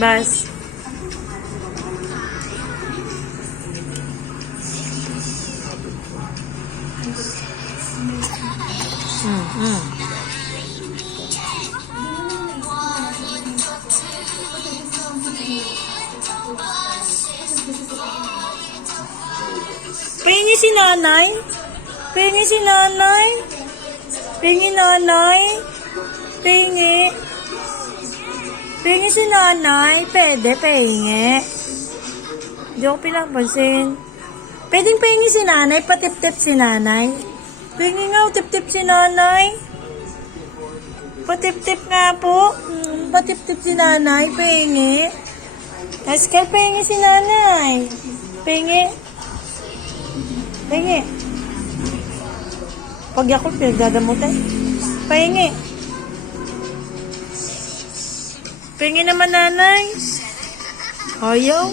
Bas. Pengi si nanay. Pengi si nanay. Pengi nanay. Pengi. Pengi si nanay. Pwede, pengi. Hindi ako pinapansin. Pwedeng pengi si nanay, patip-tip si nanay. Pengi nga, tip-tip si nanay. Patip-tip nga po. Patip-tip si nanay, pengi. Eskel, pengi si nanay. Pengi. Pengi. Pag ako, pinagdadamutan. Pengi. Pengi naman nanay. Ayaw.